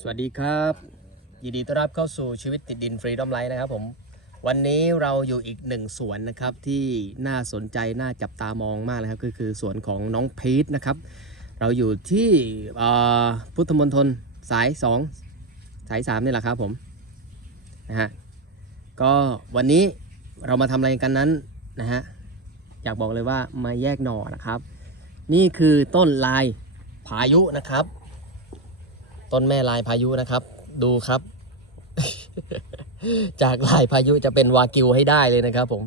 สวัสดีครับ ยินดีต้อนรับเข้าสู่ชีวิตติดดินฟรีดอมไลท์นะครับผม วันนี้เราอยู่อีกหนึ่งสวนนะครับที่น่าสนใจน่าจับตามองมากนะครับก็คือสวนของน้องพีทนะครับ เราอยู่ที่พุทธมณฑลสาย 2 สาย3นี่แหละครับผมนะฮะก็วันนี้เรามาทำอะไรกันนั้นนะฮะอยากบอกเลยว่ามาแยกหน่อนะครับ นี่คือต้นลายพายุนะครับ ต้นแม่ลายพายุนะครับ ดูครับ จากลายพายุจะเป็นวากิวให้ได้เลยนะครับ ผม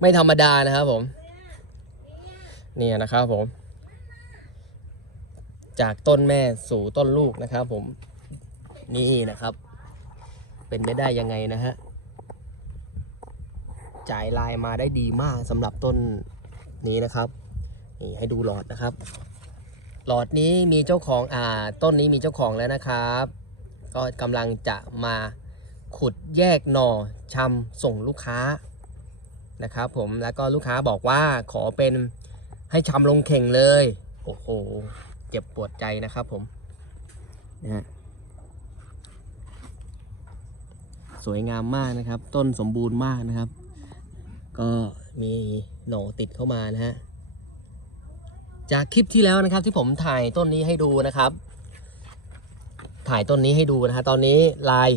ไม่ธรรมดานะครับผม เนี่ยนะครับผม จากต้นแม่สู่ต้นลูกนะครับ ผม นี่นะครับ เป็นไม่ได้ยังไงนะฮะจ่ายลายมาได้ดีมากสำหรับต้นนี้นะครับ นี่ให้ดูหลอดนะครับ หลอดนี้มีเจ้าของอ่าต้นนี้มีเจ้าของแล้วนะครับ ก็กำลังจะมาขุดแยกหน่อชำส่งลูกค้านะครับผมแล้วก็ลูกค้าบอกว่าขอเป็นให้ชำลงเข่งเลย โอ้โห เจ็บปวดใจนะครับผมนะสวยงามมากนะครับ ต้นสมบูรณ์มากนะครับ ก็มีหน่อติดเข้ามานะฮะ จากคลิปที่แล้วนะครับที่ผมถ่ายต้นนี้ให้ดูนะครับ ถ่ายต้นนี้ให้ดูนะฮะตอนนี้ลาย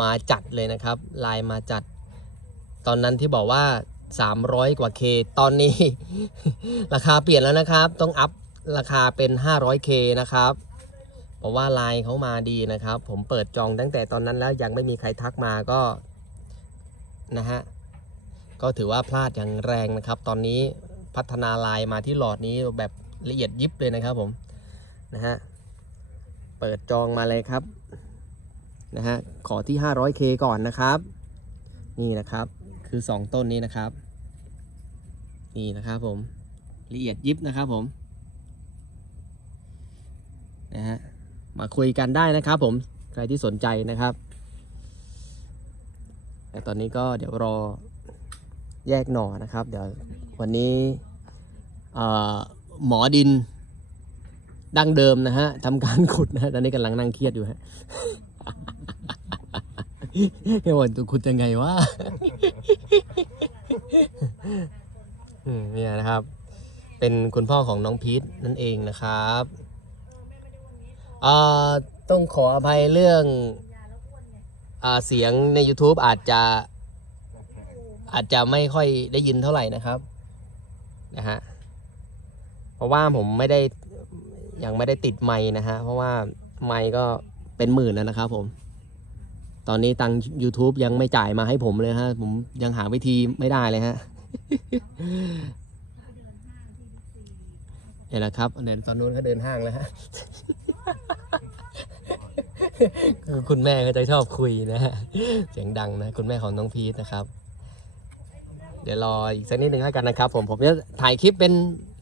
มาจัดเลยนะครับ ลายมาจัด ตอนนั้นที่บอกว่า 300 กว่า K ตอนนี้ ราคาเปลี่ยนแล้วนะครับ ต้องอัพราคาเป็น 500K นะครับ เพราะว่าลายเขามาดีนะครับ ผมเปิดจองตั้งแต่ตอนนั้นแล้วยังไม่มีใครทักมาก็นะฮะก็ถือว่าพลาดอย่างแรงนะครับ ตอนนี้ พัฒนาลายมาที่หลอดนี้แบบละเอียดยิบเลยนะครับผมนะฮะเปิดจองมาเลยครับนะฮะขอที่ 500K ก่อนนะครับ นี่นะครับคือ 2 ต้นนี้นะครับ นี่นะครับผมละเอียดยิบนะครับผมนะฮะมาคุยกันได้นะครับผมใครที่สนใจนะครับ แต่ตอนนี้ก็เดี๋ยวรอแยกหน่อนะครับ เดี๋ยววันนี้ หมอดินดั้งเดิมนะฮะทำการขุดนะฮะตอนนี้กำลังนั่งเครียดอยู่ฮะเฮ้ยวันขุดยังไงวะเนี่ยนะครับ เป็นคุณพ่อของน้องพีทนั่นเองนะครับต้องขออภัยเรื่องเสียงใน YouTube อาจจะอาจจะไม่ค่อยได้ยินเท่าไหร่นะครับนะฮะ เพราะว่าผมไม่ได้ยังไม่ได้ติดไม้นะฮะ เพราะว่าไม้ก็เป็นหมื่นแล้วนะครับผม ตอนนี้ตังค์ YouTube ยังไม่จ่ายมาให้ผมเลยฮะ ผมยังหาวิธีไม่ได้เลยฮะเห็นแล้วครับเดินตอนนู้นเขาเดินห้างแล้วฮะคือคุณแม่ก็จะชอบคุยนะฮะเสียงดังนะ คุณแม่ของน้องพีทนะครับ เดี๋ยวรออีกสักนิดหนึ่งแล้วกันนะครับ ผมผมจะถ่ายคลิปเป็น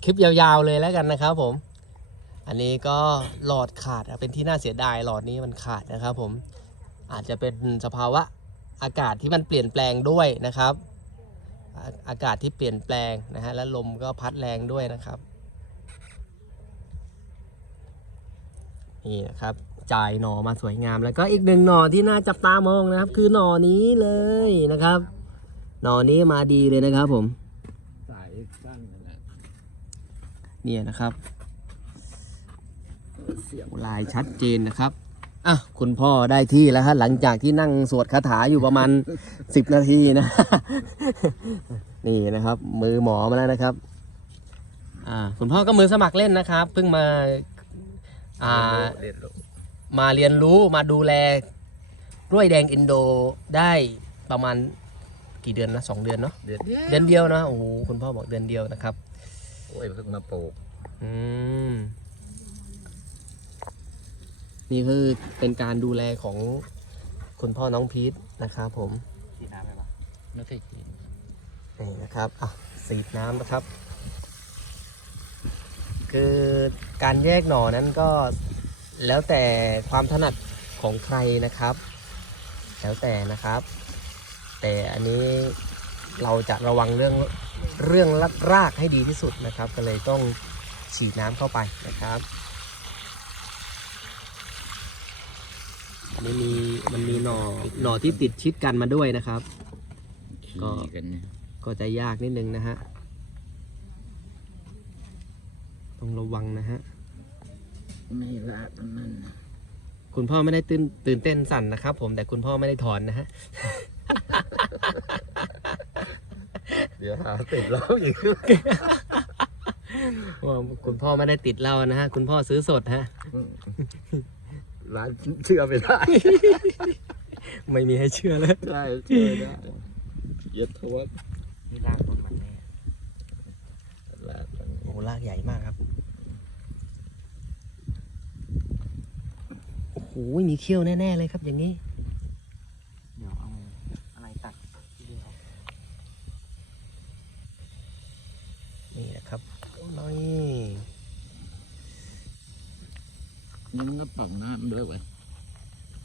คลิปยาวๆเลยแล้วกันนะครับผม อันนี้ก็หลอดขาดเป็นที่น่าเสียดายหลอดนี้มันขาดนะครับ ผมอาจจะเป็นสภาวะอากาศที่มันเปลี่ยนแปลงด้วยนะครับอาอากาศที่เปลี่ยนแปลงนะฮะและลมก็พัดแรงด้วยนะครับนี่นะครับจ่ายหน่อมาสวยงาม แล้วก็อีกหนึ่งหน่อที่น่าจับตามองนะครับ คือหน่อนี้เลยนะครับ หน่อนี้มาดีเลยนะครับผม สายสั้นนั่นแหละ เนี่ยนะครับเสียบลายชัดเจนนะครับอะคุณพ่อได้ที่แล้วฮะหลังจากที่นั่งสวดคาถาอยู่ประมาณ 10 นาทีนะ นี่นะครับ มือหมอมาแล้วนะครับอ่าคุณพ่อก็มือสมัครเล่นนะครับเพิ่งมาอ่าเรียนรู้มาเรียนรู้มาดูแลกล้วยแดงอินโดได้ประมาณกี่เดือนนะสองเดือนเนาะเรียนเดือนเดียวนะโอ้โหคุณพ่อบอกเดือนเดียวนะครับ โอ้ยเพิ่งมาปลูก อืม นี่คือเป็นการดูแลของคุณพ่อน้องพีทนะครับผมที่น้ำไหมวะไม่เคยกินนี่นะครับอะสีดน้ำนะครับ คือการแยกหน่อนั้นก็แล้วแต่ความถนัดของใครนะครับ แล้วแต่นะครับ แต่อันนี้เราจะระวังเรื่อง เรื่องรากให้ดีที่สุดนะครับ ก็เลยต้องฉีดน้ำเข้าไปนะครับอันนี้มีมันมีหน่อหน่อที่ติดชิดกันมาด้วยนะครับ ก็ขี่กันเนี่ยก็จะยากนิดนึงนะฮะต้องระวังนะฮะไม่ละมันนั่นนะคุณพ่อไม่ได้ตื่นตื่นเต้นสั่นนะครับ ผมแต่คุณพ่อไม่ได้ถอนนะฮะ เดี๋ยวหาติดแล้วอีกว่าคุณพ่อไม่ได้ติดเหล้านะฮะ คุณพ่อซื้อสดฮะ ร้านเชื่อไม่ได้ ไม่มีให้เชื่อเลยใช่เชื่อไม่ได้เย็ดทวดนี่ลากต้นมันแน่ลากมันโอ้ลากใหญ่มากครับ โอ้โหมีเขี้ยวแน่ ๆ เลยครับอย่างนี้ เดี๋ยวเอาอะไรตัดทีเดียว นี่นะครับน้อย นี่มันก็ป่องน้ำด้วยเว้ย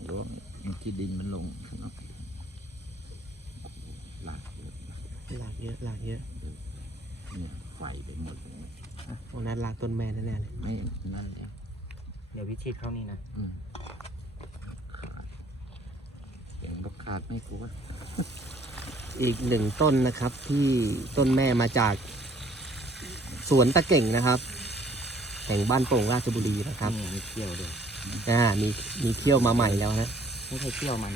ร้องมันที่ดินมันลงข้างนอกลากเยอะลากเยอะลากเยอะเนี่ยไฟไปหมดเลยโอ้นั้นลากต้นแม่แน่ๆเลยไม่นั่นเลยเดี๋ยววิชิตเข้านี่นะอืมขาดเสียงรกขาดไม่กลัวอีกหนึ่งต้นนะครับที่ต้นแม่มาจากสวนตะเก่งนะครับแห่งบ้านโป่งราชบุรีนะครับนี่มีเขี้ยวด้วยอ่ามีมีเขี้ยวมาใหม่แล้วฮะไม่ใช่เขี้ยวมัน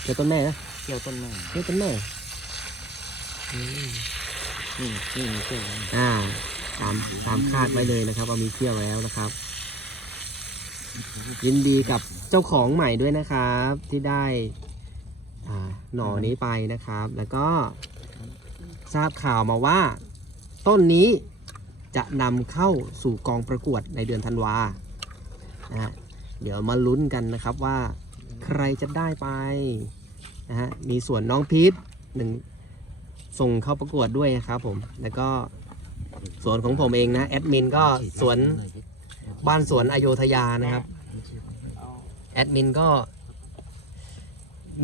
เขี้ยวต้นแม่นะเขี้ยวต้นแม่เขี้ยวต้นแม่อืมนี่นี่มีเขี้ยวมันอ่าตามตามคาดไว้เลยนะครับว่ามีเขี้ยวแล้วนะครับ ยินดีกับเจ้าของใหม่ด้วยนะครับ ที่ได้อ่าหน่อนี้ไปนะครับ แล้วก็ทราบข่าวมาว่า ต้นนี้ จะนำเข้าสู่กองประกวดในเดือนธันวานะฮะเดี๋ยวมาลุ้นกันนะครับว่าใครจะได้ไปนะฮะมีส่วนน้องพีทหนึ่งส่งเข้าประกวดด้วยนะครับผม แล้วก็ส่วนของผมเองนะแอดมินก็สวนบ้านสวนอโยธยานะครับแอดมินก็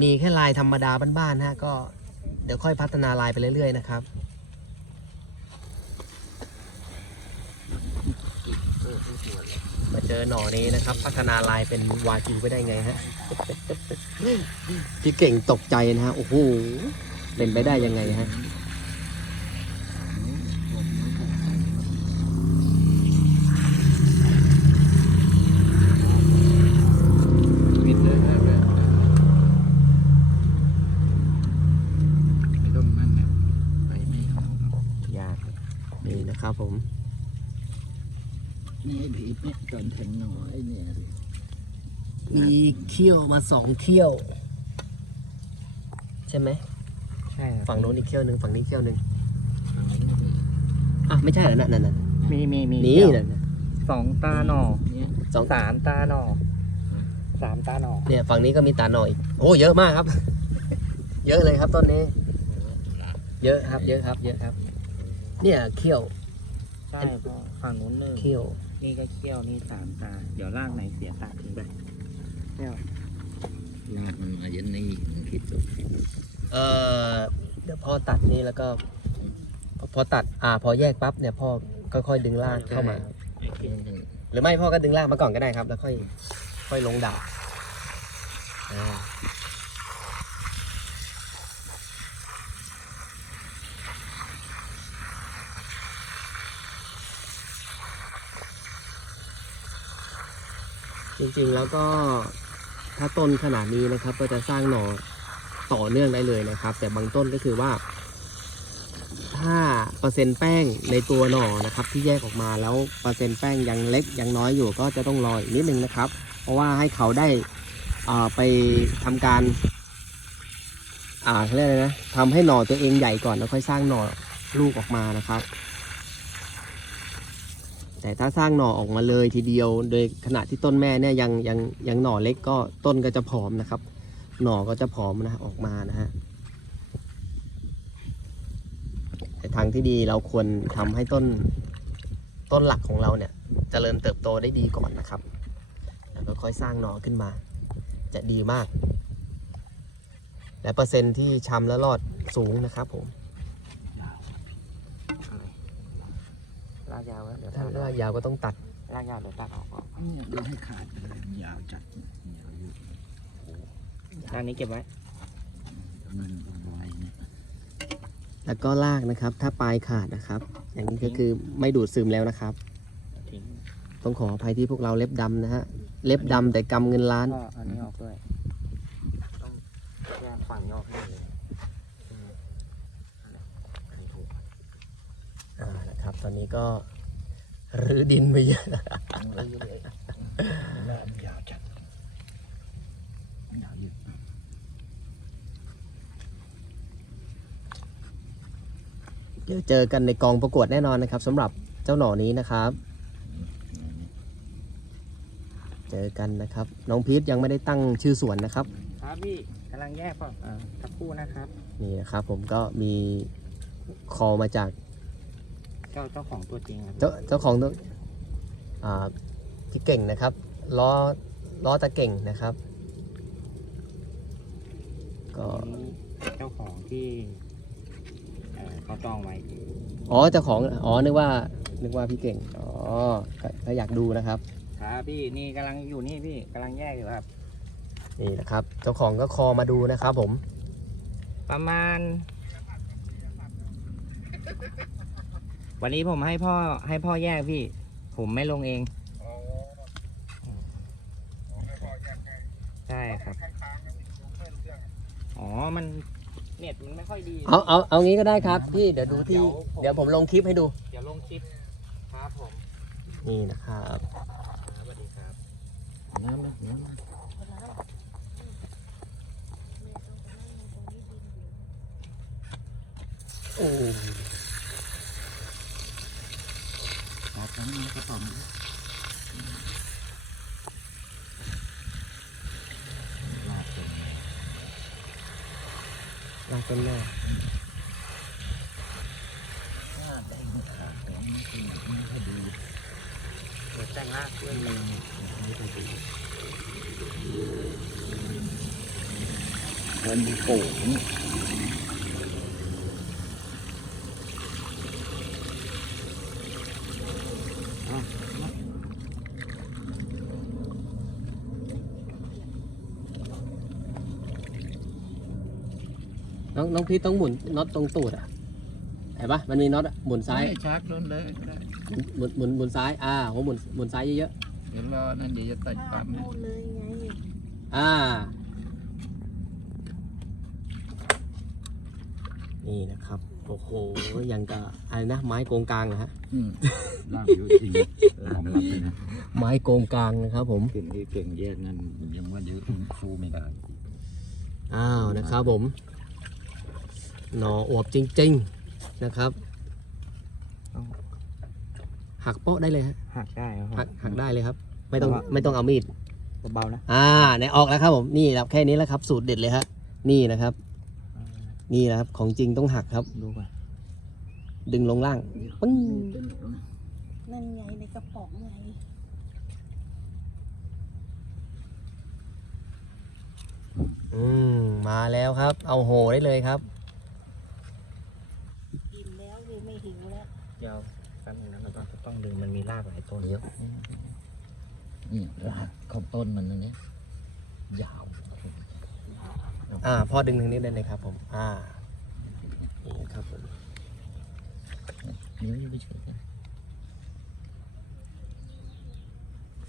มีแค่ลายธรรมดาบ้านๆนะฮะก็เดี๋ยวค่อยพัฒนาลายไปเรื่อยๆนะครับ มาเจอหน่อนี้นะครับ พัฒนาลายเป็นวาจิวไปได้ไงฮะ พี่เก่งตกใจนะฮะ โอ้โหเป็นไปได้ยังไงฮะ มิดเลยนะแบบไม่ต้องนั่นเนี่ยไปไม่เข้ายากนี่นะครับผม นี่ไอ้ ผีเนี่ยตอนแทงหน่อไอ้เนี่ยมีเขี้ยวมาสองเขี้ยว ใช่ไหมใช่ครับฝั่งโน้นอีกเขี้ยวหนึ่งฝั่งนี้เขี้ยวหนึ่งอะไม่ใช่เหรอนั่นนั่นนั่นมีมีมีนี่เขี้ยวนั่นน่ะสองตาหน่อเนี่ยสองสามตาหน่อสามตาหน่อเนี่ยฝั่งนี้ก็มีตาหน่อยโอ้เยอะมากครับ เยอะเลยครับต้นนี้ เยอะครับ เยอะครับ เยอะครับ เนี่ยเขี้ยว ใช่ก็ฝั่งนู้นหนึ่งเขี้ยว นี่ก็เขี้ยวนี่สามตา เดี๋ยวล่างไหนเสียตัดทิ้งไปเขี้ยวลากมันมาเย็นนี่มันคิดดูเออเดี๋ยวพ่อตัดนี่แล้วก็ พอตัดอ่าพอแยกปั๊บเนี่ยพ่อค่อยๆดึงลากเข้ามา หรือไม่พ่อก็ดึงลากมาก่อนก็ได้ครับ แล้วค่อย ค่อยลงดาบอ่า จริงๆแล้วก็ถ้าต้นขนาดนี้นะครับก็จะสร้างหน่อต่อเนื่องได้เลยนะครับ แต่บางต้นก็คือว่า ถ้าเปอร์เซ็นต์แป้งในตัวหน่อนะครับ ที่แยกออกมาแล้วเปอร์เซ็นต์แป้งยังเล็กยังน้อยอยู่ก็จะต้องรออีกนิดนึงนะครับ เพราะว่าให้เขาได้อ่าไปทำการอ่าเขาเรียกอะไรนะทำให้หน่อตัวเองใหญ่ก่อนแล้วค่อยสร้างหน่อลูกออกมานะครับ แต่ถ้าสร้างหน่อออกมาเลยทีเดียว โดยขณะที่ต้นแม่เนี่ยยังยังยังหน่อเล็กก็ต้นก็จะผอมนะครับ หน่อก็จะผอมนะออกมานะฮะแต่ทางที่ดีเราควรทำให้ต้นต้นหลักของเราเนี่ยจเจริญเติบโตได้ดีก่อนนะครับ แล้วก็ค่อยสร้างหน่อขึ้นมา จะดีมาก และเปอร์เซ็นต์ที่ช้ำและรอดสูงนะครับผมากยาวแล้วเดี๋ยวถ้าตัดรากยาวก็ต้องตัดลากยาวเดี๋ยวตัดออกก่อนเนี่ยดูให้ขาดเลยยาวจัดยาวอยู่โอ้ด้านนี้เก็บไว้มันไวเนี่ยแล้วก็ลากนะครับ ถ้าปลายขาดนะครับ อย่างนี้ก็คือไม่ดูดซึมแล้วนะครับทิ้งต้องขออภัยที่พวกเราเล็บดำนะฮะ เล็บดำแต่กำเงินล้านก็เอาอันนี้ออกด้วยต้องแยกฝั่งนี้ออกให้เลยอืมอันนี้ถูกอ่านะครับ ตอนนี้ก็ รื้อดินไปเยอะมันเลยเลยน้ำยาวจัดยาวเยอะเดี๋ยวเจอกันในกองประกวดแน่นอนนะครับสำหรับเจ้าหน่อนี้นะครับ เจอกันนะครับ น้องพีทยังไม่ได้ตั้งชื่อสวนนะครับ ครับพี่กำลังแยกก่อนอ่าสักครู่นะครับ นี่นะครับผมก็มีคอมาจาก เจ้าเจ้าของตัวจริงครับเจ้าเจ้าของตัวอ่าพี่เก่งนะครับล้อล้อตะเก่งนะครับ ก็อันนี้เจ้าของที่เอ่อเขาจองไว้อ๋อเจ้าของอ๋อนึกว่านึกว่าพี่เก่งอ๋อก็ก็อยากดูนะครับ ครับพี่นี่กำลังอยู่นี่พี่กำลังแยกอยู่ครับ นี่นะครับ เจ้าของก็คอมาดูนะครับผม ประมาณ วันนี้ผมให้พ่อให้พ่อแยกพี่ ผมไม่ลงเองใช่ครับอ๋อมันเน็ตมันไม่ค่อยดี เอาเอาเอางี้ก็ได้ครับพี่เดี๋ยวดูที่ เดี๋ยวผมลงคลิปให้ดู เดี๋ยวลงคลิปครับผมนี่นะครับสวัสดีครับ น้ำนะน้ำนะโอ้ ขอทั้งนี้กระป๋องลาดเป็นลากต้นแม่ลาได้ขาดแต่ไม่คือไม่ค่อยดีเดี๋ยวแต่งรากด้วยไม่ไม่ค่อยดีมันมีโป่ง น้องน้อง พี่ต้องหมุนน็อตตรงตูดอะเห็นปะมันมีน็อตอะหมุนซ้ายไม่ชักล้นเลยก็ได้หมุนหมุนหมุนซ้ายอ่าผมหมุนหมุนซ้ายเยอะเห็นแล้วนั่นเดี๋ยวจะตัดภาปั๊พมนู่นเลยไงๆอ่า นี่นะครับ โอ้โหยังกับอะไรนะไม้โกงกลางนะฮะอืมล่างเยอะจริงล่างรับเลยนะไม้โกงกลางนะครับผมเก่งที่เก่งแยกนั่นยังว่าเยอะสู้ไม่ได้ อ้าวนะครับผม หน่ออวบจริง ๆนะครับ หักโป๊ะได้เลยฮะหักได้ครับหักหักได้เลยครับ ไม่ต้องเพราะว่าไม่ต้องเอามีด เบาๆนะอ่าเนี่ยออกแล้วครับผมนี่ครับแค่นี้แล้วครับ สูตรเด็ดเลยฮะนี่นะครับ นี่นะครับของจริงต้องหักครับ ดูก่อนดึงลงล่างปึ้งนั่นไงในกระป๋องไงอืมมาแล้วครับ เอาโหได้เลยครับ กินแล้วเลยไม่หิวแล้ว เดี๋ยวแป๊บนึงนะเราต้องต้องดึงมันมีรากหลายต้นเยอะนี่รากเข้าต้นมันนั่นเนี่ยยาว อ่าพ่อดึงทางนี้ได้เลยครับ ผม อ่านี่ครับผมนี่ไม่ใช่กัน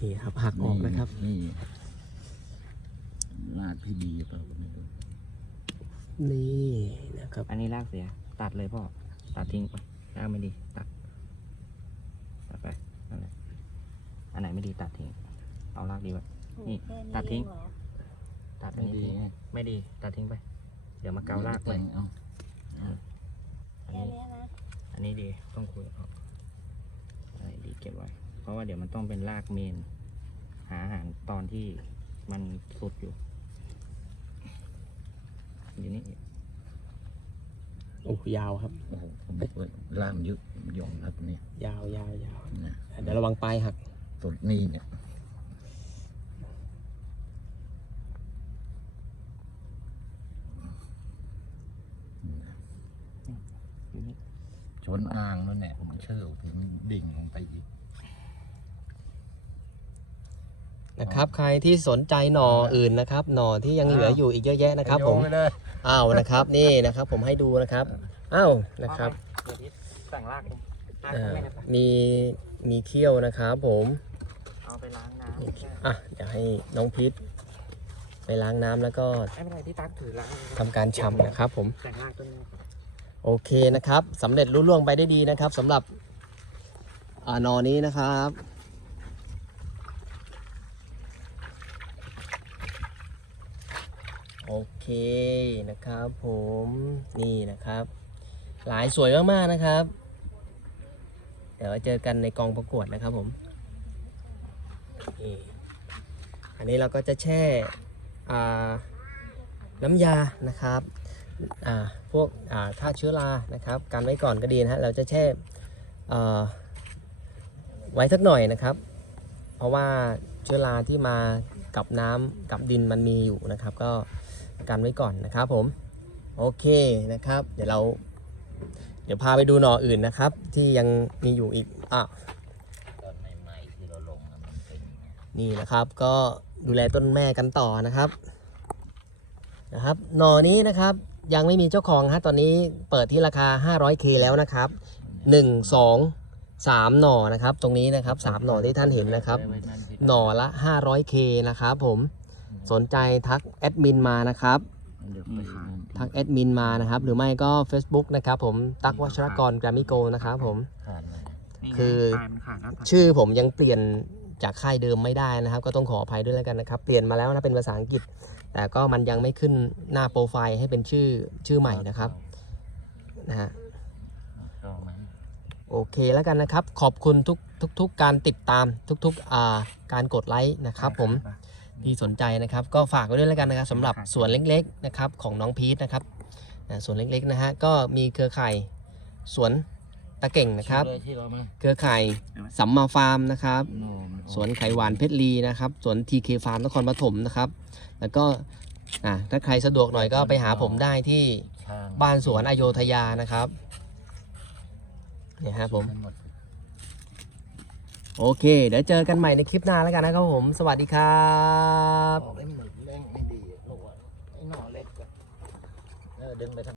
นี่ครับหักออกนะครับนี่รากที่ดีเปล่าก็ไม่รู้นี่นะครับ อันนี้รากเสีย ตัดเลยพ่อ ตัดทิ้งไป รากไม่ดีตัดตัดไปนั่นแหละอันไหนไม่ดีตัดทิ้งเอารากดีไว้นี่แค่นี้ตัดทิ้งเอเหรอตัดอันนี้ทิ้งไม่ดีตัดทิ้งไป เดี๋ยวมาเการากเลแต่ยงเอาอันแค่นี้เนี้ยนะอันนี้ดีต้องคุยเอาอะไรดีเก็บไว้ เพราะว่าเดี๋ยวมันต้องเป็นรากเมน หาอาหารตอนที่มันสุดอยู่อยู่นี่ โอ้ยาวครับ โอ้โหผมบอกว่าล่ามเยอะยอมรับเนี่ยยาวยาวยาวนะเดี๋ยวระวังปลายหักต้นนี้เนี่ยอยู่นี่ชนอ่างนั่นแหละผมเชื่อถึงดิ่งลงไปอีกไหนนะครับ ใครที่สนใจหน่ออื่นนะครับ หน่อที่ยังเหลืออยู่อีกเยอะแยะนะครับ ผมโยนไปเลย อ้าวนะครับ นี่นะครับผมให้ดูนะครับอ้าวนะครับเดี๋ยวพี่สั่งลากเองลากอ่าไม่ได้ปะมีมีเขี้ยวนะครับผมเอาไปล้างน้ำอะเดี๋ยวให้น้องพีทไปล้างน้ำแล้วก็ไม่เป็นไรพี่ตั๊กถือล้างทำการชำนะครับผม แต่งลากต้นนี้ก่อนโอเคนะครับสำเร็จรุ่ล่วงไปได้ดีนะครับสำหรับอานอนี้นะครับ โอเคนะครับผมนี่นะครับ หลายสวยมากๆนะครับ เดี๋ยวเจอกันในกองประกวดนะครับผมอันนี้เราก็จะแช่น้ำยานะครับพวกอ่าฆ่าเชื้อรานะครับกันไว้ก่อนก็ดีนะฮะเราจะแช่ไว้สักหน่อยนะครับ เพราะว่าเชื้อราที่มากับน้ำกับดินมันมีอยู่นะครับ ก็ กันไว้ก่อนนะครับผมโอเคนะครับ เดี๋ยวเรา เดี๋ยวพาไปดูหน่ออื่นนะครับ ที่ยังมีอยู่อีกอะตอนใหม่ๆที่เราลงอะมันเป็นนี่นะครับก็ดูแลต้นแม่กันต่อนะครับนะครับหน่อนี้นะครับยังไม่มีเจ้าของฮะตอนนี้เปิดที่ราคา 500k แล้วนะครับ 1 2 3 หน่อนะครับ ตรงนี้นะครับสามหน่อที่ท่านเห็นนะครับ หน่อละ 500k นะครับผม สนใจทักแอดมินมานะครับ เดี๋ยวไปขายทักแอดมินมานะครับ หรือไม่ก็ Facebook นะครับผมตักวัชรกรแกรมมิโกนะครับผมขาดเลยนี่ไงคือ ปลายมันขาดแล้วตัดชื่อผมยังเปลี่ยนจากค่ายเดิมไม่ได้นะครับ ก็ต้องขออภัยด้วยแล้วกันนะครับ เปลี่ยนมาแล้วนะเป็นภาษาอังกฤษ แต่ก็มันยังไม่ขึ้นหน้าโปรไฟล์ให้เป็นชื่อชื่อใหม่นะครับนะฮะก็มันโอเคแล้วกันนะครับ ขอบคุณทุกทุกทุกการติดตามทุกๆอ่าการกดไลค์นะครับผม ที่สนใจนะครับ ก็ฝากไว้ด้วยแล้วกันนะครับสำหรับสวนเล็กๆนะครับของน้องพีทนะครับอ่าสวนเล็กๆนะฮะก็มีเครือข่ายสวนตะเก่งนะครับเลยที่เรามาเครือข่ายสัมมาฟาร์มนะครับ โน่มัออกสวนไข่หวานเพชรลีนะครับ สวน TK Farm นครปฐมนะครับ แล้วก็อะถ้าใครสะดวกหน่อยก็ไปหาผมได้ที่ช่างบ้านสวนอโยธยานะครับเนี่ยฮะผม ทั้งหมด โอเค เดี๋ยวเจอกันใหม่ในคลิปหน้าแล้วกันนะครับผม สวัสดีครับออกไอ้หมึกเด้งไม่ดีลูกอะไอ้หน่อเล็กอะเออดึงไปทาง